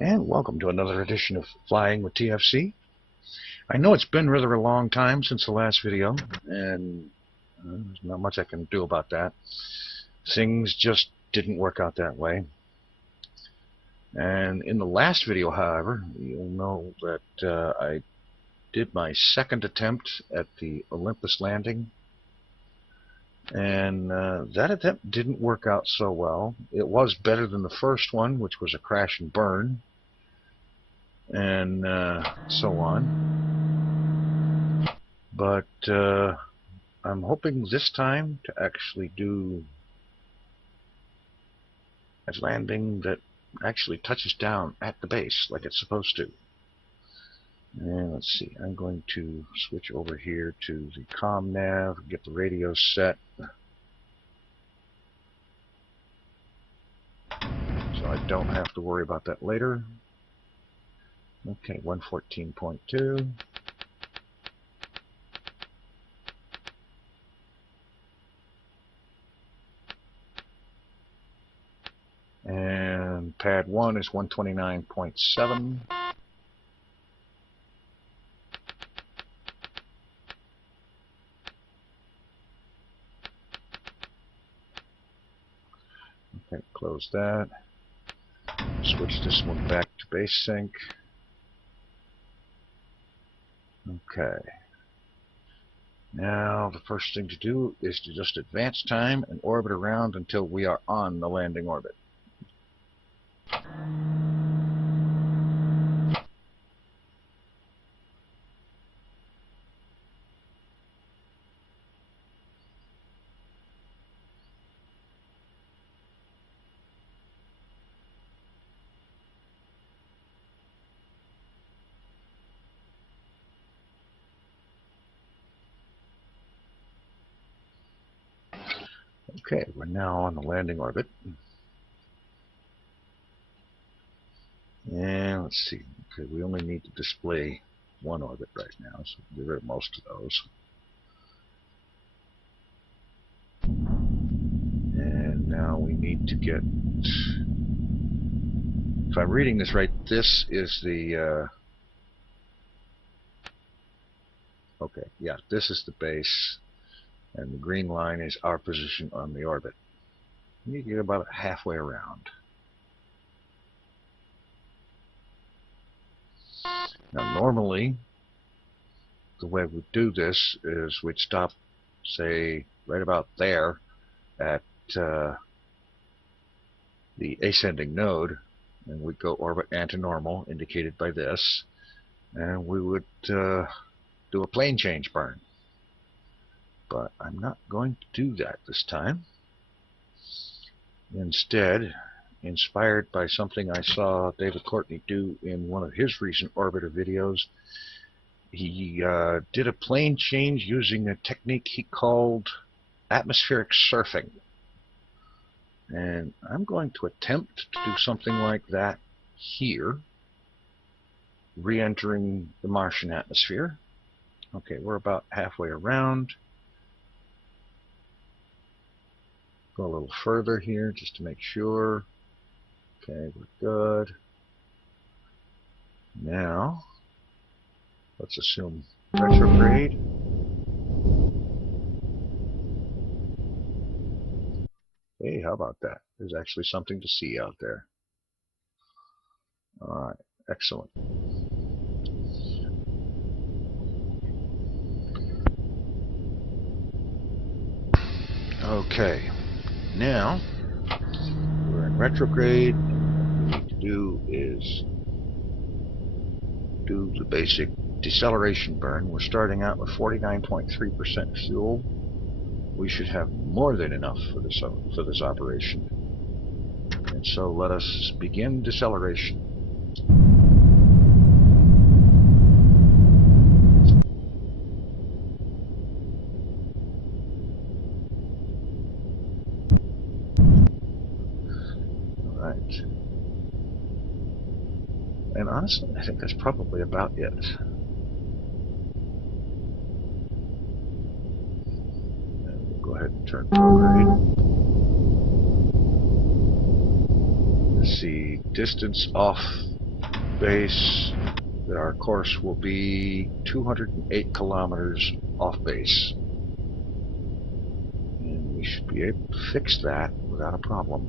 And welcome to another edition of Flying with TFC. I know it's been rather a long time since the last video, and there's not much I can do about that. Things just didn't work out that way. And in the last video, however, you'll know that I did my second attempt at the Olympus landing, and that attempt didn't work out so well. It was better than the first one, which was a crash and burn, and so on. But I'm hoping this time to actually do a landing that actually touches down at the base like it's supposed to. And let's see, I'm going to switch over here to the comm nav, get the radio set, so I don't have to worry about that later. Okay, 114.2. And pad 1 is 129.7. Okay, close that. Switch this one back to base sync. Okay. Now the first thing to do is to just advance time and orbit around until we are on the landing orbit. Okay, we're now on the landing orbit. And let's see, okay, we only need to display one orbit right now, so get rid of most of those. And now we need to get, if I'm reading this right, this is the, okay, yeah, this is the base, and the green line is our position on the orbit. We need to get about halfway around. Now normally, the way we do this is we'd stop, say, right about there at the ascending node, and we'd go orbit anti-normal, indicated by this, and we would do a plane change burn. But I'm not going to do that this time. Instead, inspired by something I saw David Courtney do in one of his recent orbiter videos, he did a plane change using a technique he called atmospheric surfing. And I'm going to attempt to do something like that here, re-entering the Martian atmosphere. Okay, we're about halfway around. Go a little further here just to make sure. Okay, we're good. Now, let's assume retrograde. Hey, how about that? There's actually something to see out there. All right, excellent. Okay, now we're in retrograde. What we need to do is do the basic deceleration burn. We're starting out with 49.3% fuel. We should have more than enough for this operation. And so let us begin deceleration. Alright. And honestly, I think that's probably about it. Go ahead and turn prograde. Let's see, distance off base that our course will be 208 kilometers off base. And we should be able to fix that without a problem.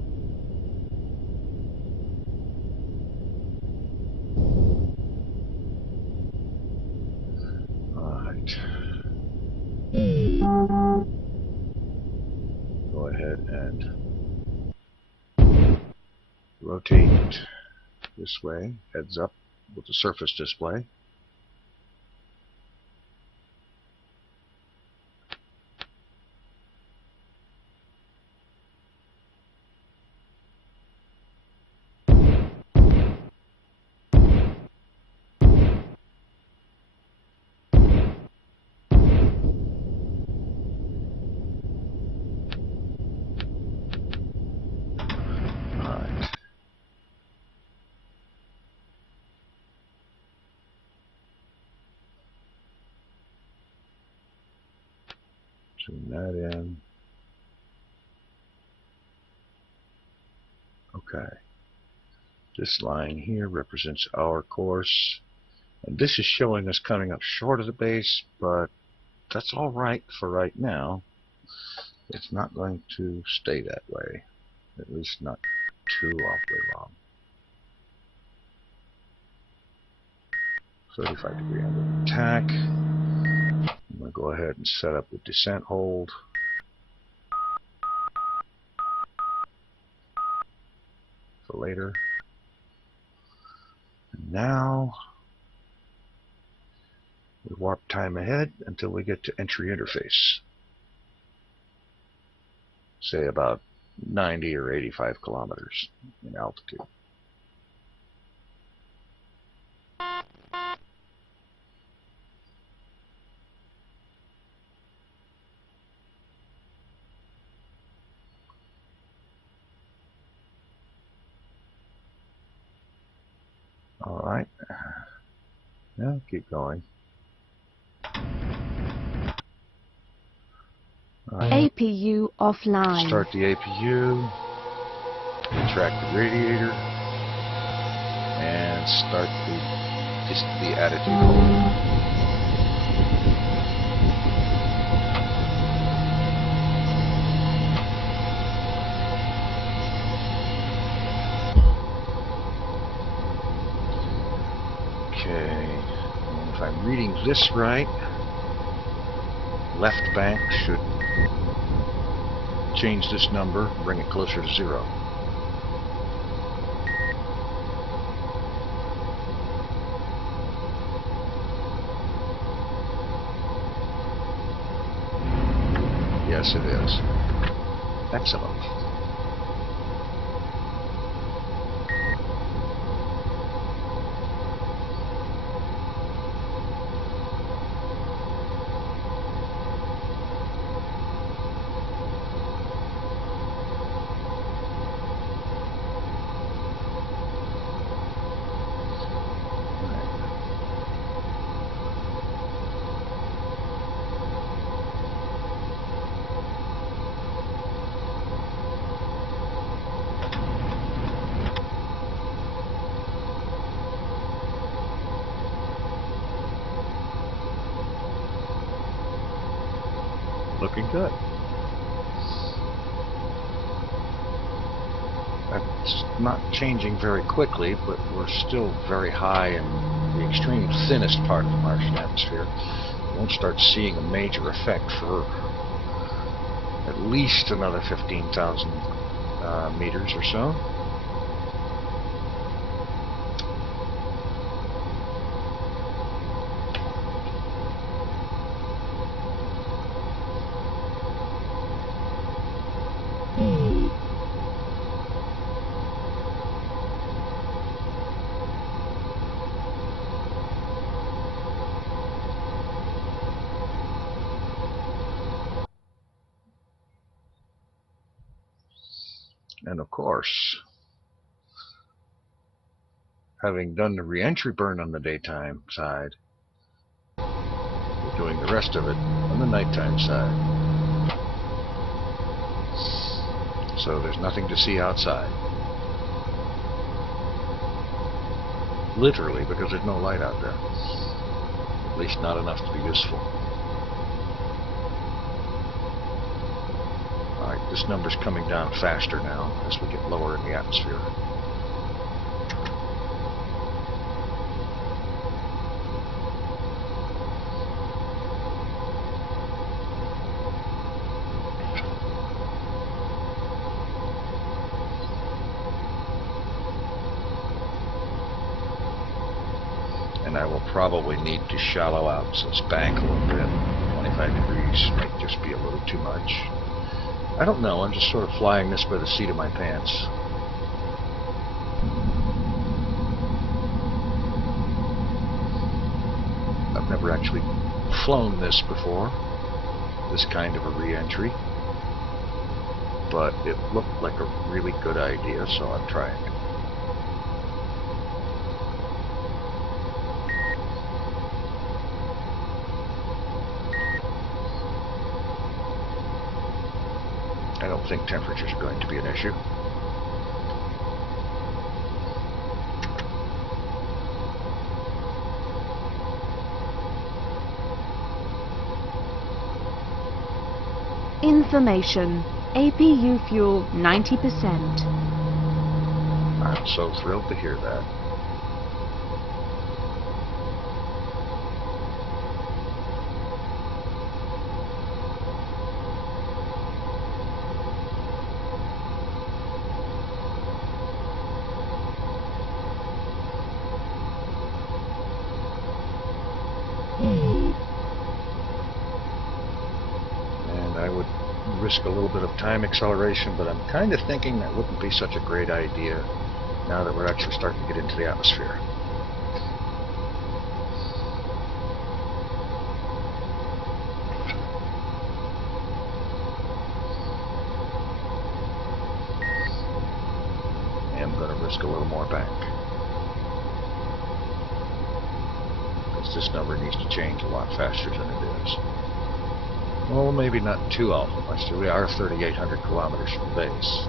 Alright. Go ahead and rotate this way, heads up with the surface display. Tune that in. Okay. This line here represents our course. And this is showing us coming up short of the base, but that's all right for right now. It's not going to stay that way. At least not too awfully long. 35-degree angle of attack. I'm going to go ahead and set up the descent hold. For later. And now we warp time ahead until we get to entry interface. Say about 90 or 85 kilometers in altitude. All right. Yeah, keep going. APU offline. Start the APU, retract the radiator, and start the attitude hold. Okay, and if I'm reading this right, left bank should change this number, bring it closer to 0. Yes, it is. Excellent. Looking good. That's not changing very quickly, but we're still very high in the extreme thinnest part of the Martian atmosphere. We won't start seeing a major effect for at least another 15,000 meters or so. And of course, having done the re-entry burn on the daytime side, we're doing the rest of it on the nighttime side. So there's nothing to see outside. literally, because there's no light out there. At least not enough to be useful. Alright, this number's coming down faster now as we get lower in the atmosphere. And I will probably need to shallow out this bank a little bit. 25 degrees might just be a little too much. I don't know, I'm just sort of flying this by the seat of my pants. I've never actually flown this before, this kind of a re-entry, but it looked like a really good idea, so I'm trying it. I don't think temperatures are going to be an issue. Information. APU fuel 90%. I'm so thrilled to hear that. And I would risk a little bit of time acceleration, but I'm kind of thinking that wouldn't be such a great idea now that we're actually starting to get into the atmosphere. I'm going to risk a little more bank, because this number needs to change a lot faster than it is. Well, maybe not too awful much. We are 3,800 kilometers from the base.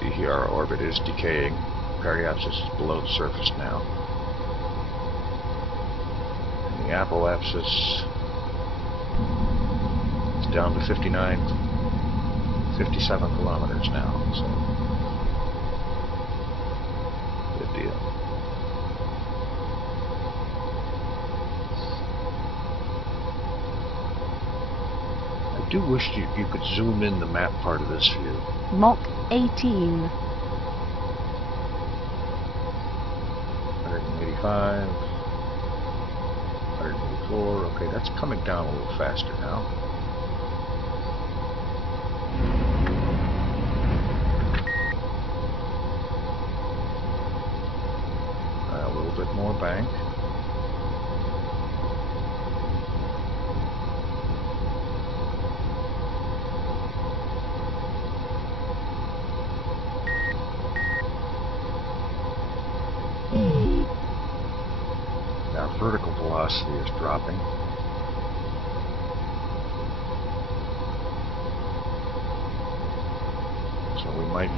See here, our orbit is decaying. Periapsis is below the surface now. And the apoapsis is down to 59, 57 kilometers now. So, good deal. I do wish you could zoom in the map part of this view. Mach 18. 185, 184. Okay, that's coming down a little faster now. A little bit more bank. Now vertical velocity is dropping. So we might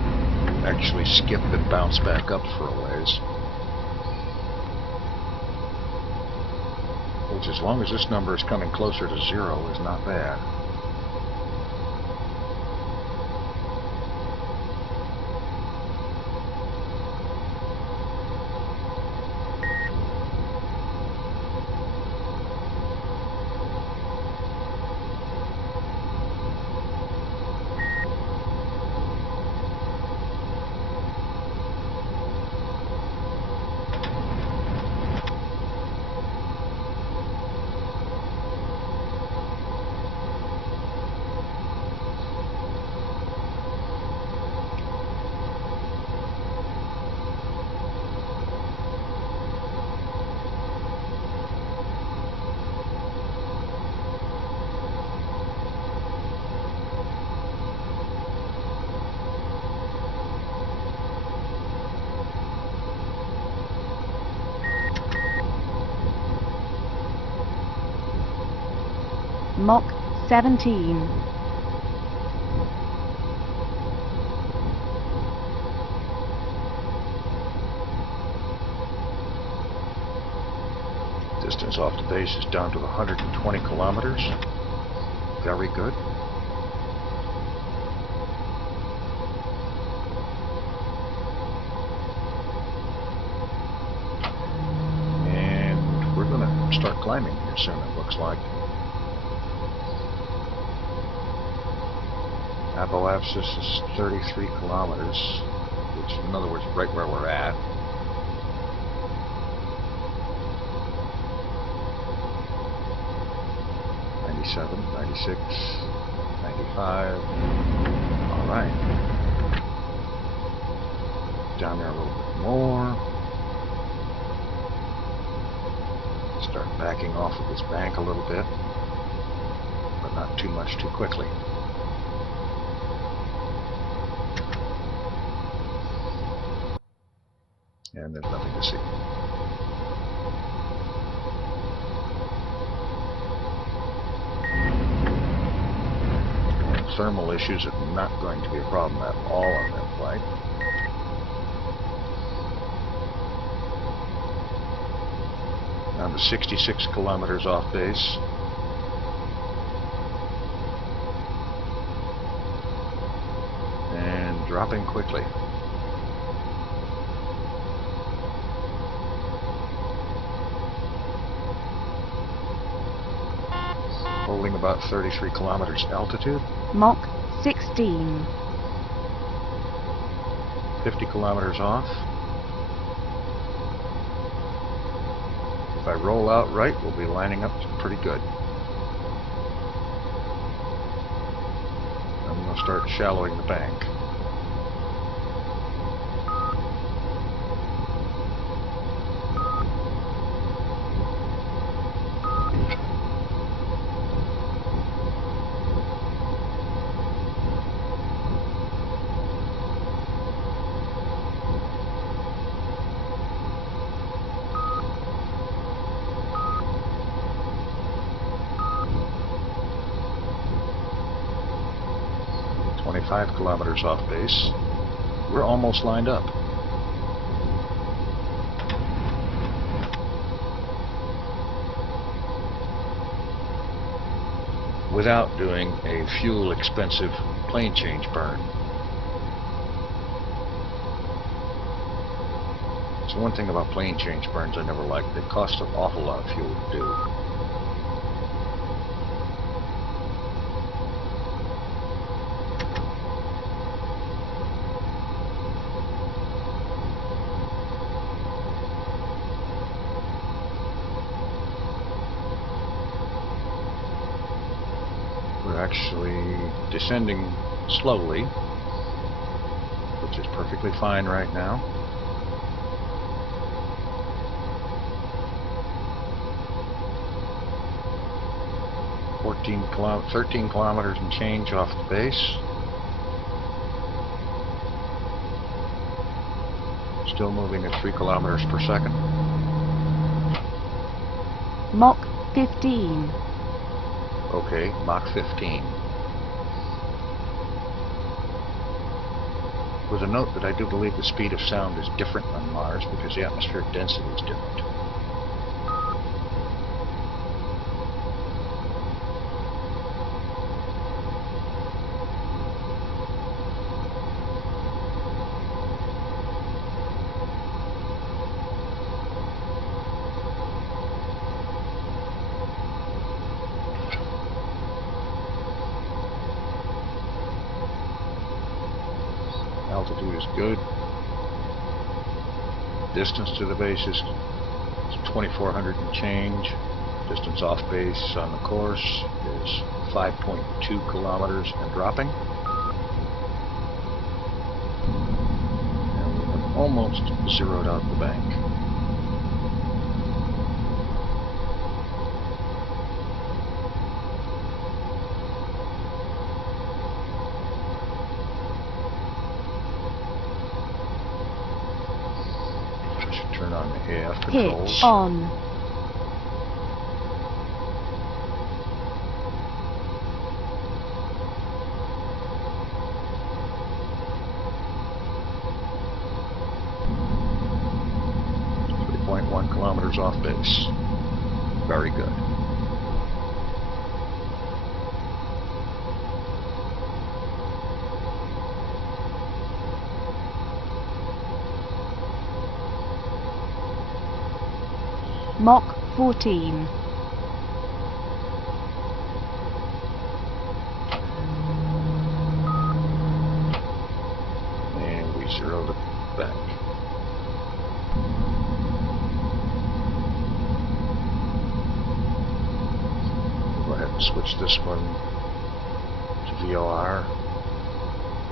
actually skip and bounce back up for a ways. Which, as long as this number is coming closer to 0, is not bad. Mach 17. Distance off the base is down to 120 kilometers. Very good. And we're going to start climbing here soon, it looks like. Apoapsis is 33 kilometers, which in other words, right where we're at. '97, '96, '95. All right. Down there a little bit more. Start backing off of this bank a little bit, but not too much too quickly. And there's nothing to see. Thermal issues are not going to be a problem at all on that flight. Down to 66 kilometers off base. And dropping quickly. Holding about 33 kilometers altitude. Mach 16. 50 kilometers off. If I roll out right, we'll be lining up pretty good. I'm going to start shallowing the bank. Five kilometers off base. We're almost lined up. Without doing a fuel expensive plane change burn. So one thing about plane change burns I never liked, they cost an awful lot of fuel to do. Actually descending slowly, which is perfectly fine right now. .13 kilometers and change off the base. Still moving at 3 kilometers per second. Mach 15. Okay, Mach 15. With a note that I do believe the speed of sound is different on Mars because the atmospheric density is different. Altitude is good. Distance to the base is 2,400 and change. Distance off base on the course is 5.2 kilometers and dropping. And we have almost zeroed out the bank. Turn on the AF controls. Pitch on. kilometers off base. Very good. Mach 14. And we zeroed it back. We'll go ahead and switch this one to VOR,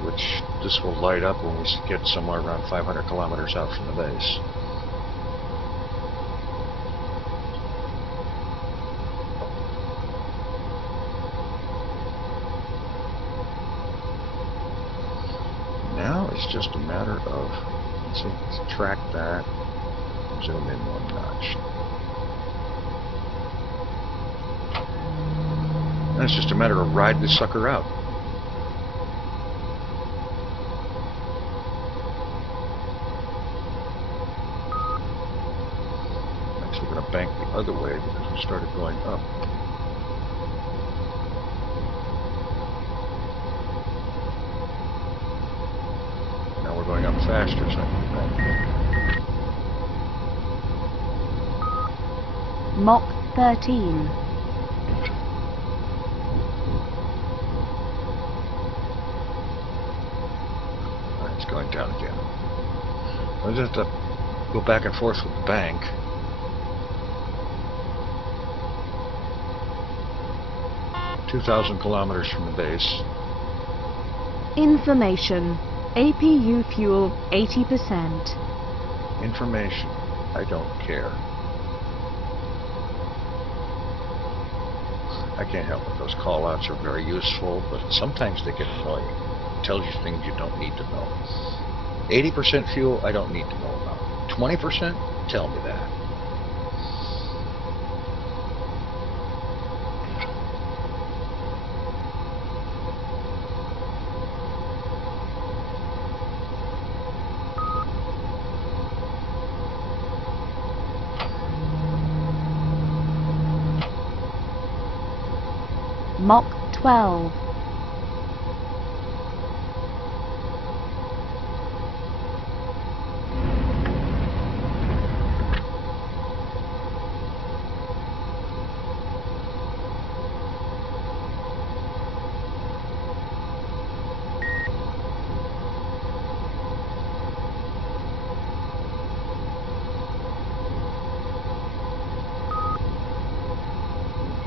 which this will light up when we get somewhere around 500 kilometers out from the base. Now it's just a matter of, let's see, let's track that, zoom in one notch. Now it's just a matter of ride this sucker out. Actually going to bank the other way because we started going up. Now we're going up faster, so I can bank. Mach 13. It's going down again. I just have to go back and forth with the bank. "2,000 kilometers from the base." Information. APU fuel 80%. Information. I don't care. I can't help it. Those call-outs are very useful, but sometimes they get annoying. It tells you things you don't need to know. 80% fuel, I don't need to know about. 20%? Tell me that. Mach 12.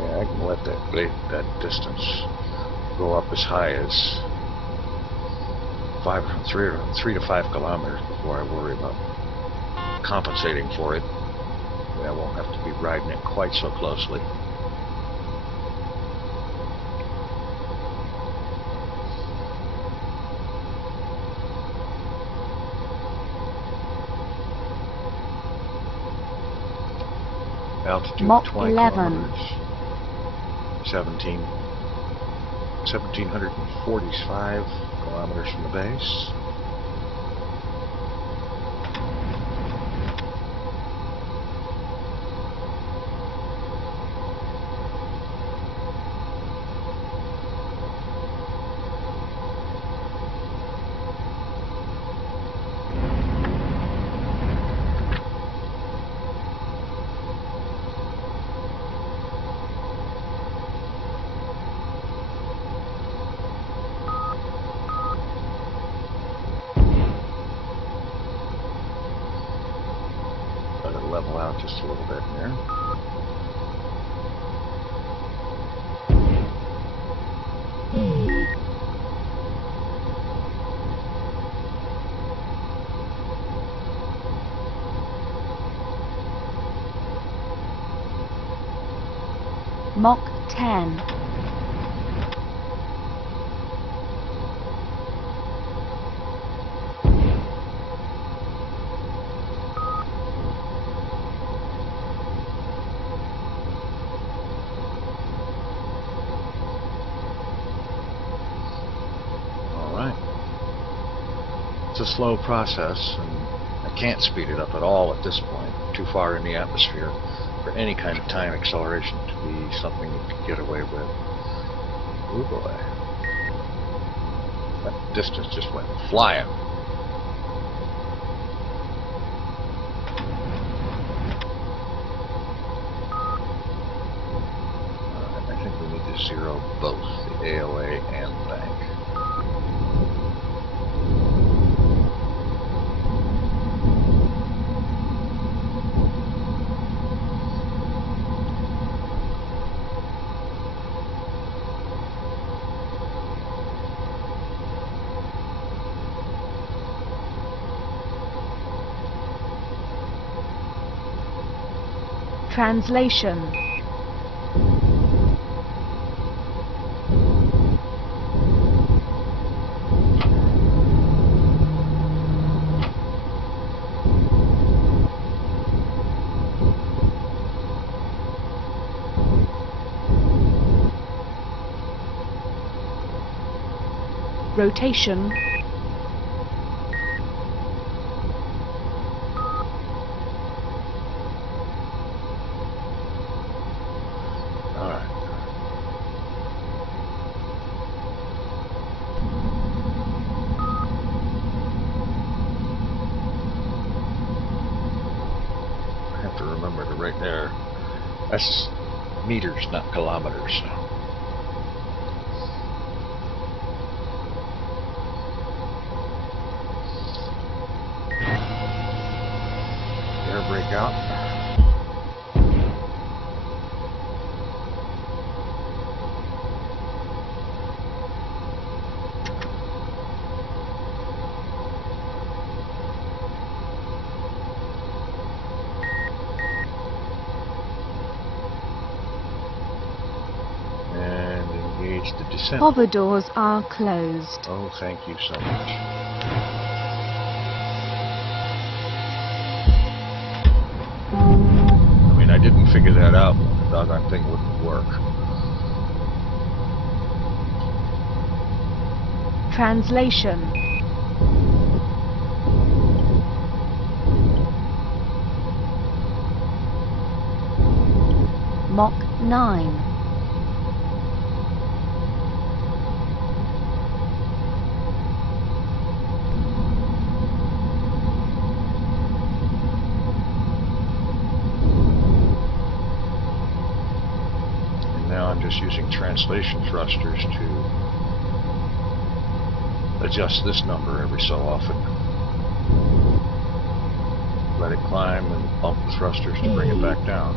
I can let that distance go up as high as 3 to 5 kilometers before I worry about compensating for it. I won't have to be riding it quite so closely. Altitude Mach 20 11. kilometers. 1,745 kilometers from the base. Level out just a little bit here. Mach 10. It's a slow process, and I can't speed it up at all at this point. Too far in the atmosphere for any kind of time acceleration to be something you could get away with. Ooh boy. That distance just went flying. I think we need to zero both the AOA and the bank. Translation. Rotation. Right there. That's meters, not kilometers. Air brake out. The descent. Hover doors are closed. Oh, thank you so much. I mean, I didn't figure that out. The doggone thing wouldn't work. Translation. Mach 9. I'm just using translation thrusters to adjust this number every so often. Let it climb and bump the thrusters to bring it back down.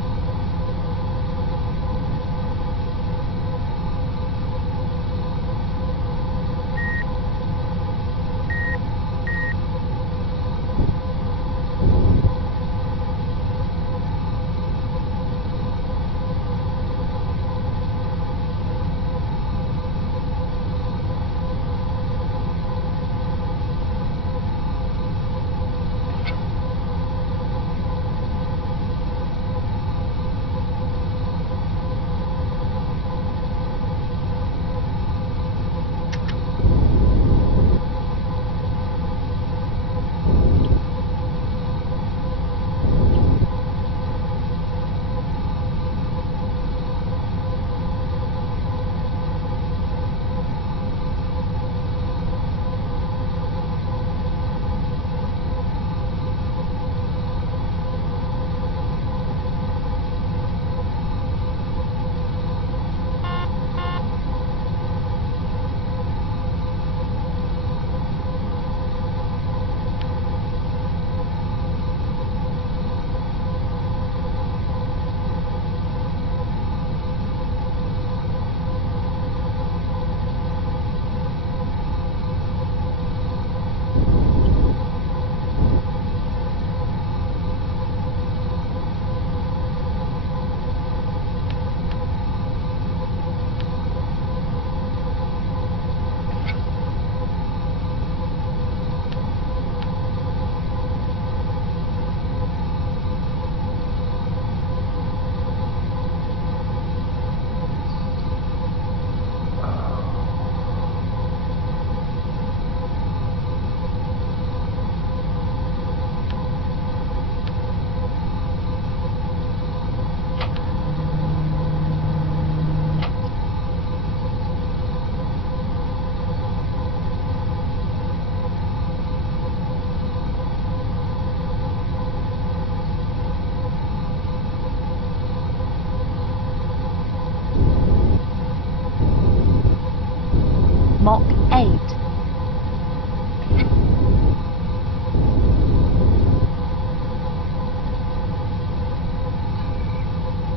Mach 8.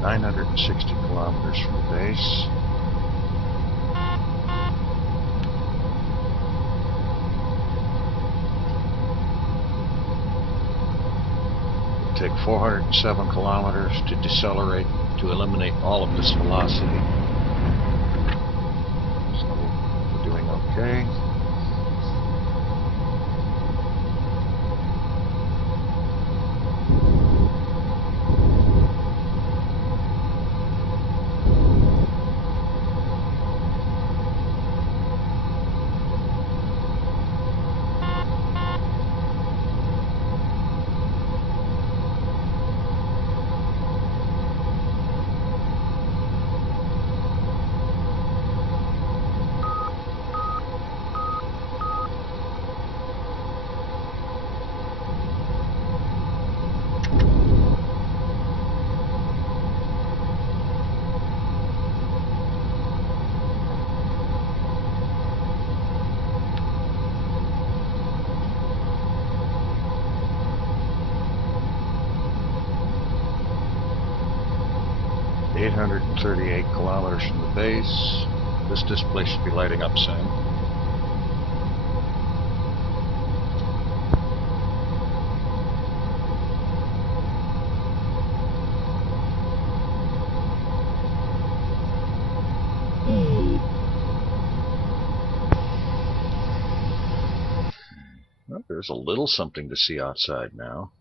$960 kilometers from the base. Take 407 kilometers to decelerate to eliminate all of this velocity. So we're doing okay. $838 kilometers from the base. This display should be lighting up soon. Well, there's a little something to see outside now.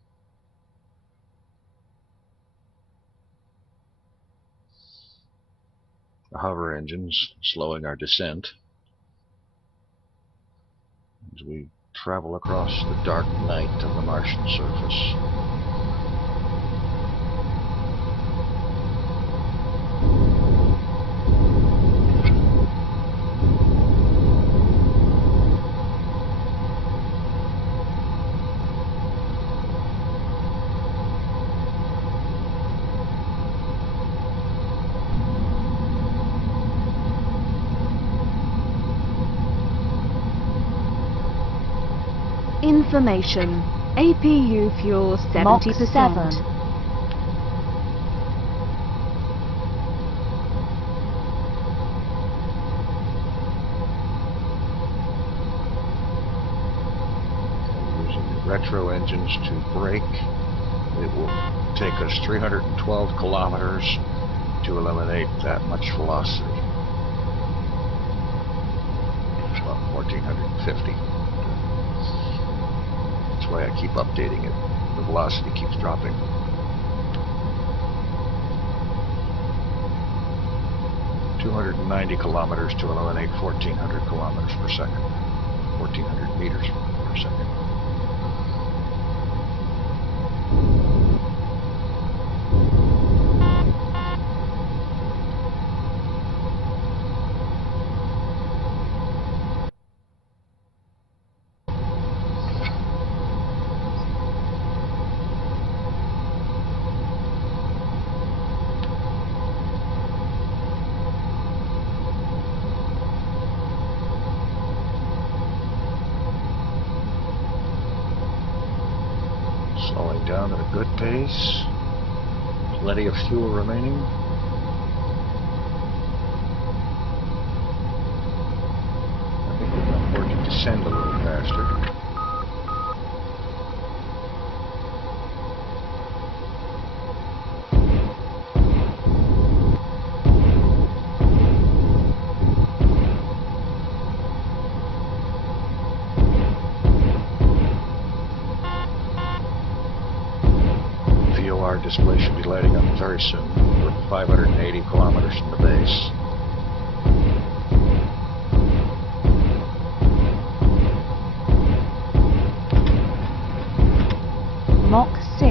The hover engines slowing our descent as we travel across the dark night of the Martian surface. Information. APU fuel 70%. Using the retro engines to brake, it will take us 312 kilometers to eliminate that much velocity. Well, 1450. That's why I keep updating it. The velocity keeps dropping. $290 kilometers to eliminate 1,400 kilometers per second. 1,400 meters per second. Slowing down at a good pace. Plenty of fuel remaining. I think we can afford to descend a little faster. Our display should be lighting up very soon. We're 580 kilometers from the base. Mach 6.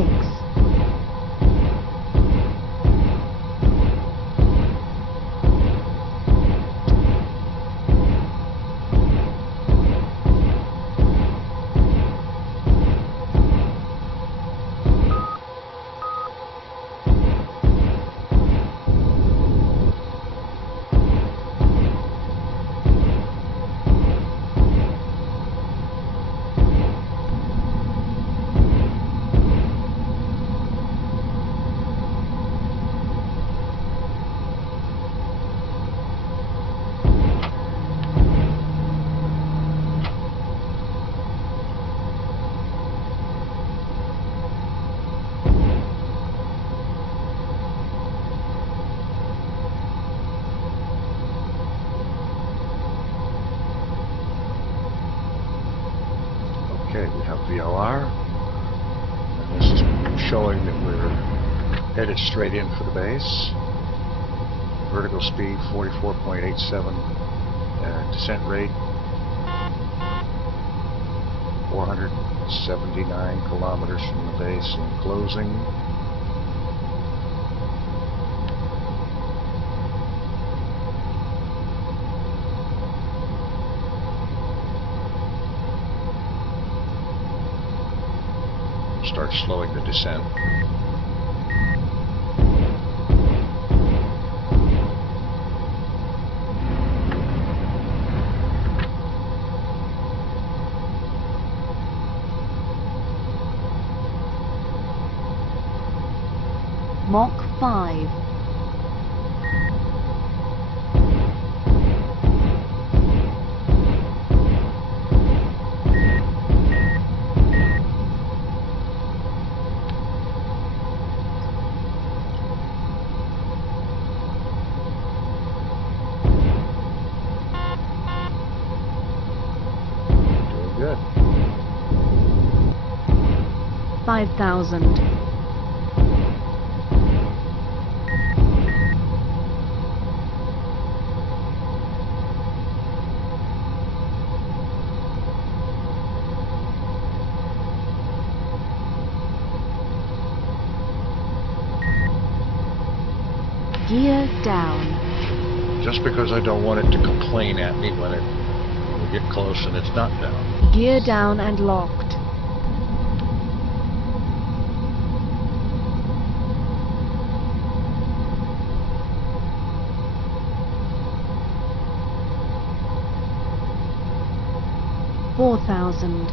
Okay, we have VLR, and this is showing that we're headed straight in for the base. Vertical speed 44.87, descent rate 479 kilometers from the base and closing. Start slowing the descent. Mach 5. Doing good. 5,000. 4,000. Gear down. Just because I don't want it to complain at me when we get close and it's not down. Gear down and locked. $4,000.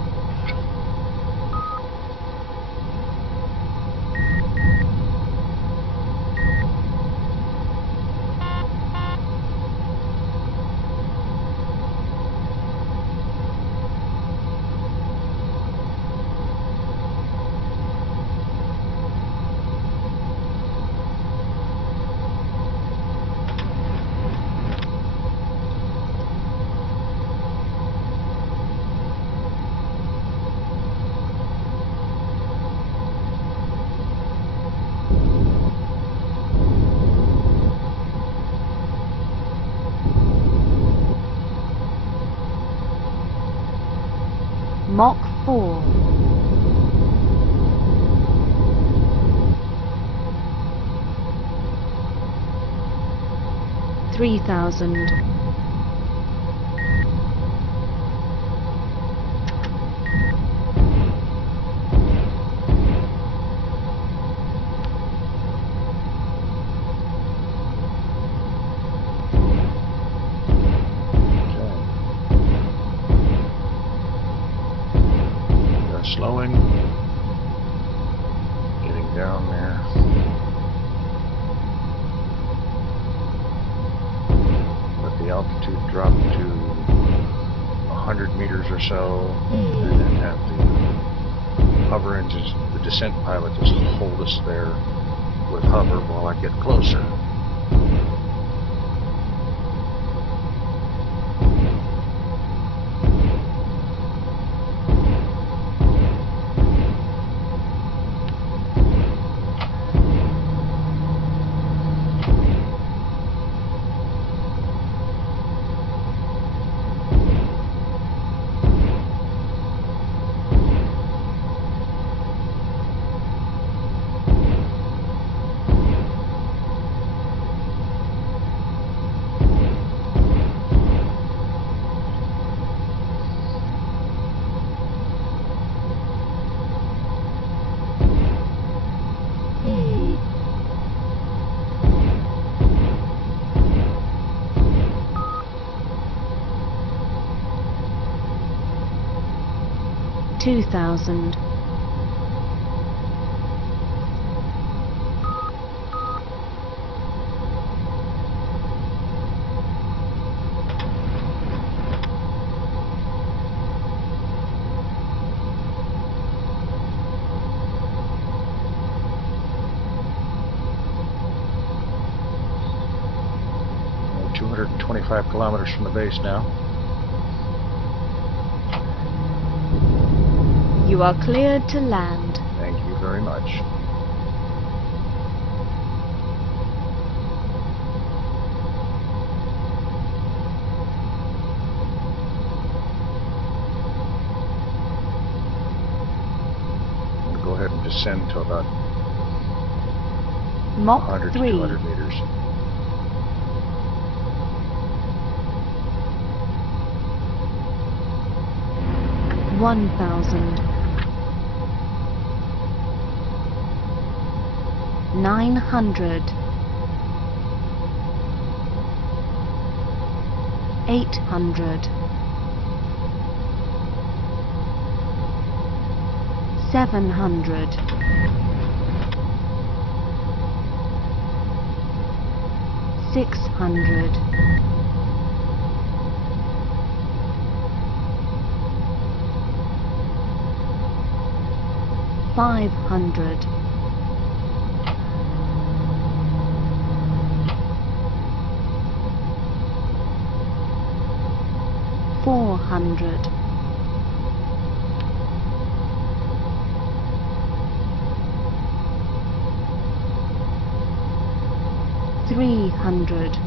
Mach 4. 3,000. 'Okay. Slowing, getting down there. Let the altitude drop to 100 meters or so, and then have the hover engines, the descent pilot, just hold us there with hover while I get closer.2,000. 225 kilometers from the base now. You are cleared to land. Thank you very much. I'm going to go ahead and descend to about Mach 100 to 3. 200 meters. One thousand. 900. 800. 700. 600. 500. 400. 300.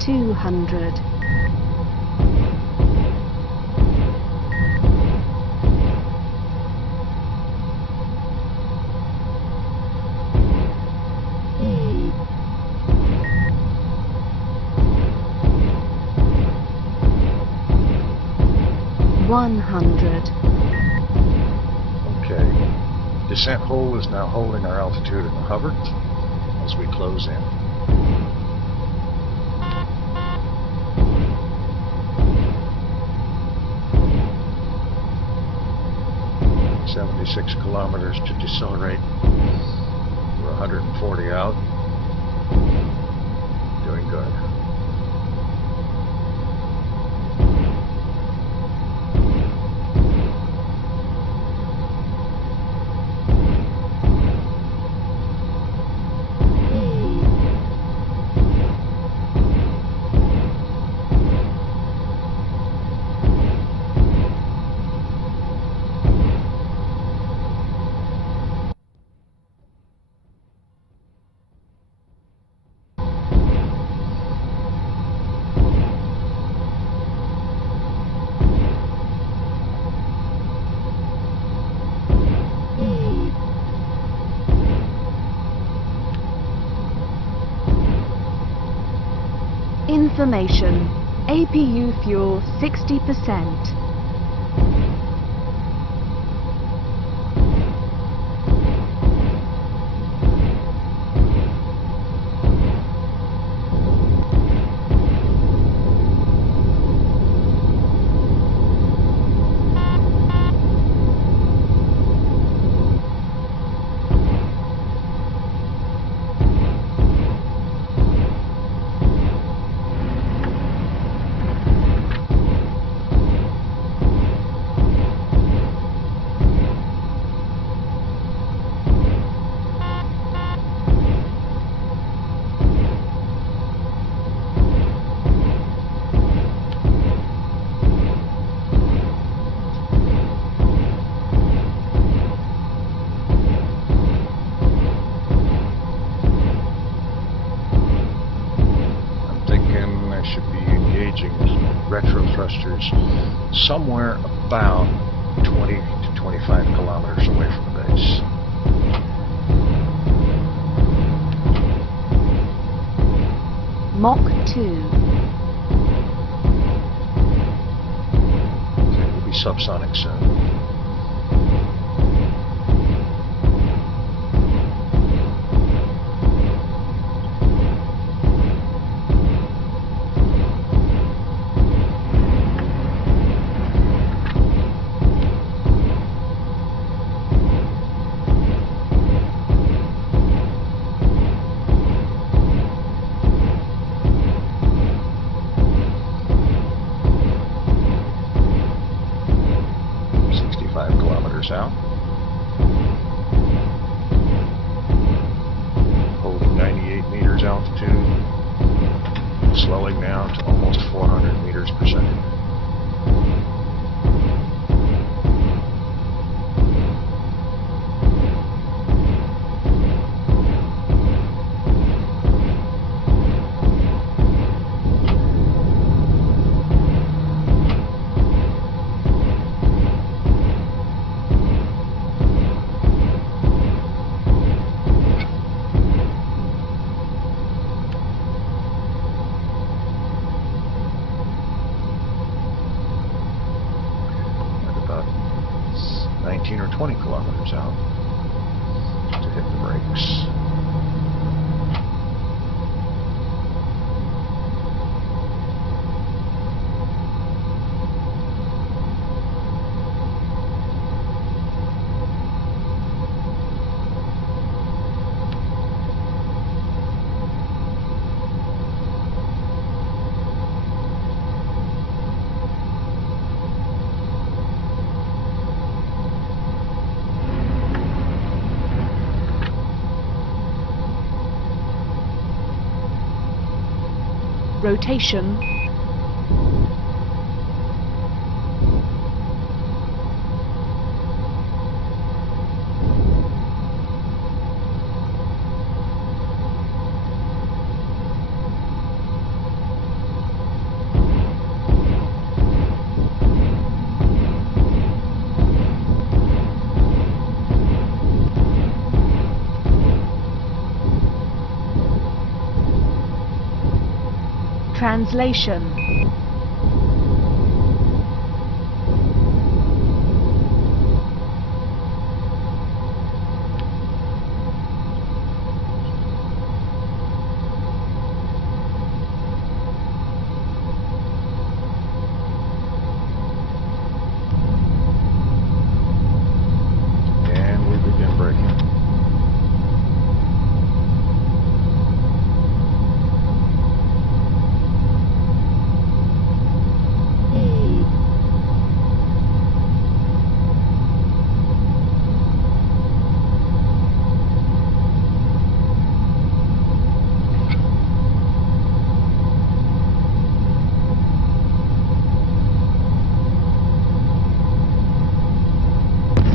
200. 100. Okay. Descent hole is now holding our altitude in the hover as we close in. 76 kilometers to decelerate. We're 140 out. Doing good. Information. APU fuel 60%. Retro thrusters somewhere about 20 to 25 kilometers away from the base. Mach 2. It will be subsonic soon. slowing down to almost 400 meters per second. Or 20 kilometers out to hit the brakes. Rotation. Translation. And we begin braking.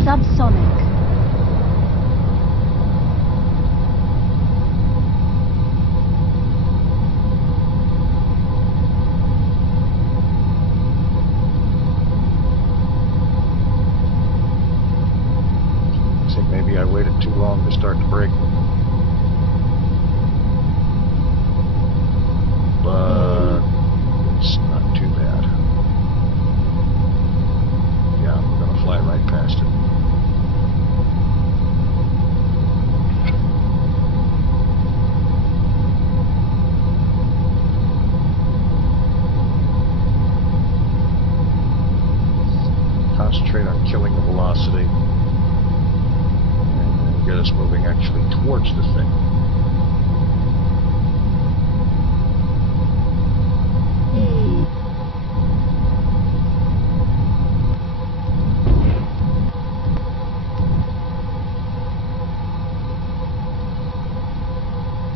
Subsonic. I think maybe I waited too long to start the braking. But it's not too bad. Yeah, we're going to fly right past it. Concentrate on killing the velocity and get us moving actually towards the thing.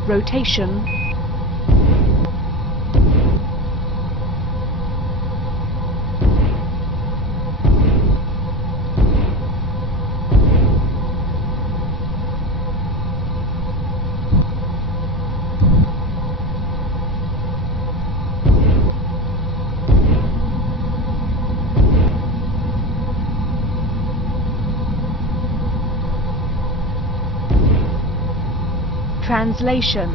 Rotation. Translation.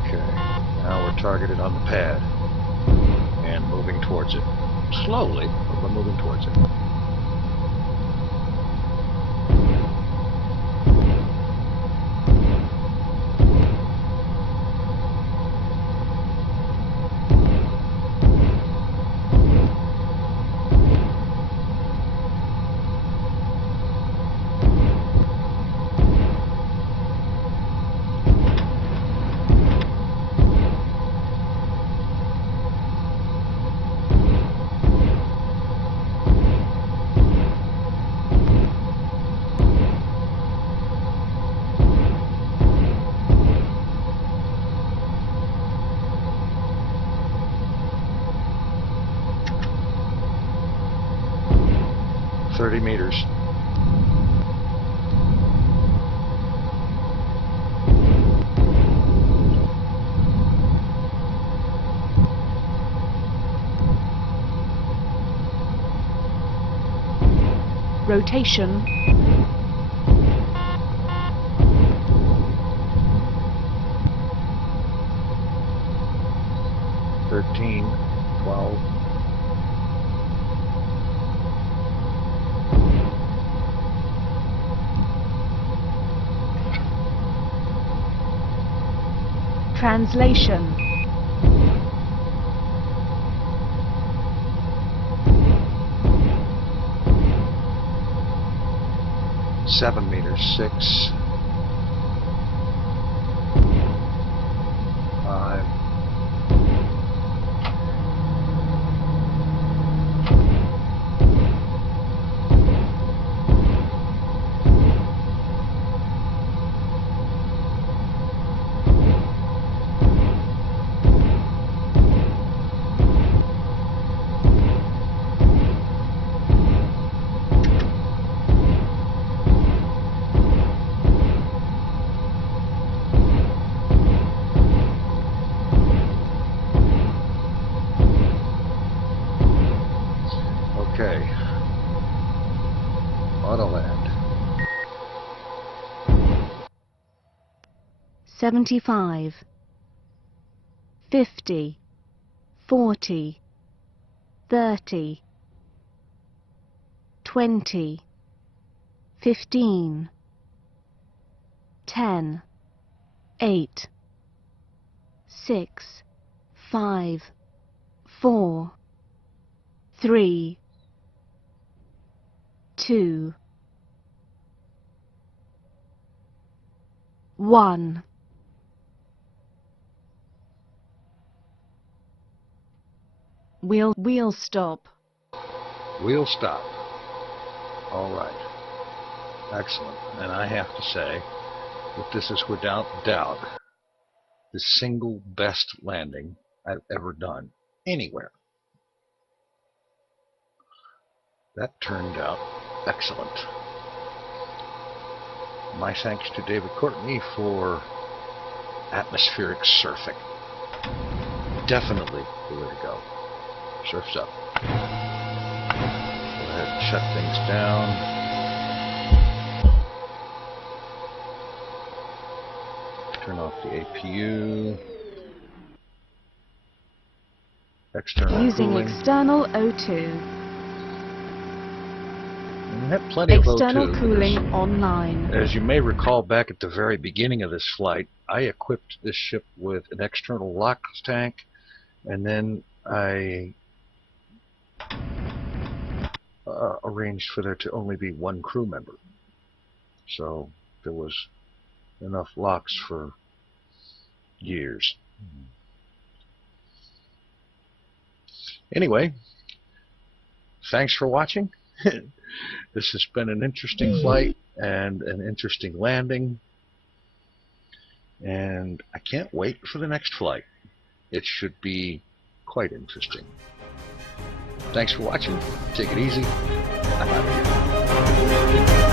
Okay, now we're targeted on the pad and moving towards it. Slowly, but we're moving towards it. 30 meters. Rotation. Thirteen, 12. Translation. Seven meters, 6, 5, okay. Auto land. 75. 50. 40. 30. 20. 15. 10. 8. 6. 5. 4. 3. 2. 1. Wheel stop. Wheel stop. All right. Excellent. And I have to say that this is without doubt the single best landing I've ever done anywhere. That turned out excellent. My thanks to David Courtney for atmospheric surfing. Definitely the way to go. Surf's up. Go ahead and shut things down. Turn off the APU. External Using cooling. external O2. And we had plenty External of O2. cooling online. As you may recall, back at the very beginning of this flight, I equipped this ship with an external LOX tank, and then I arranged for there to only be one crew member. So there was enough LOX for years. Anyway, thanks for watching. This has been an interesting flight and an interesting landing. And I can't wait for the next flight. It should be quite interesting. Thanks for watching. Take it easy. I'm out of here.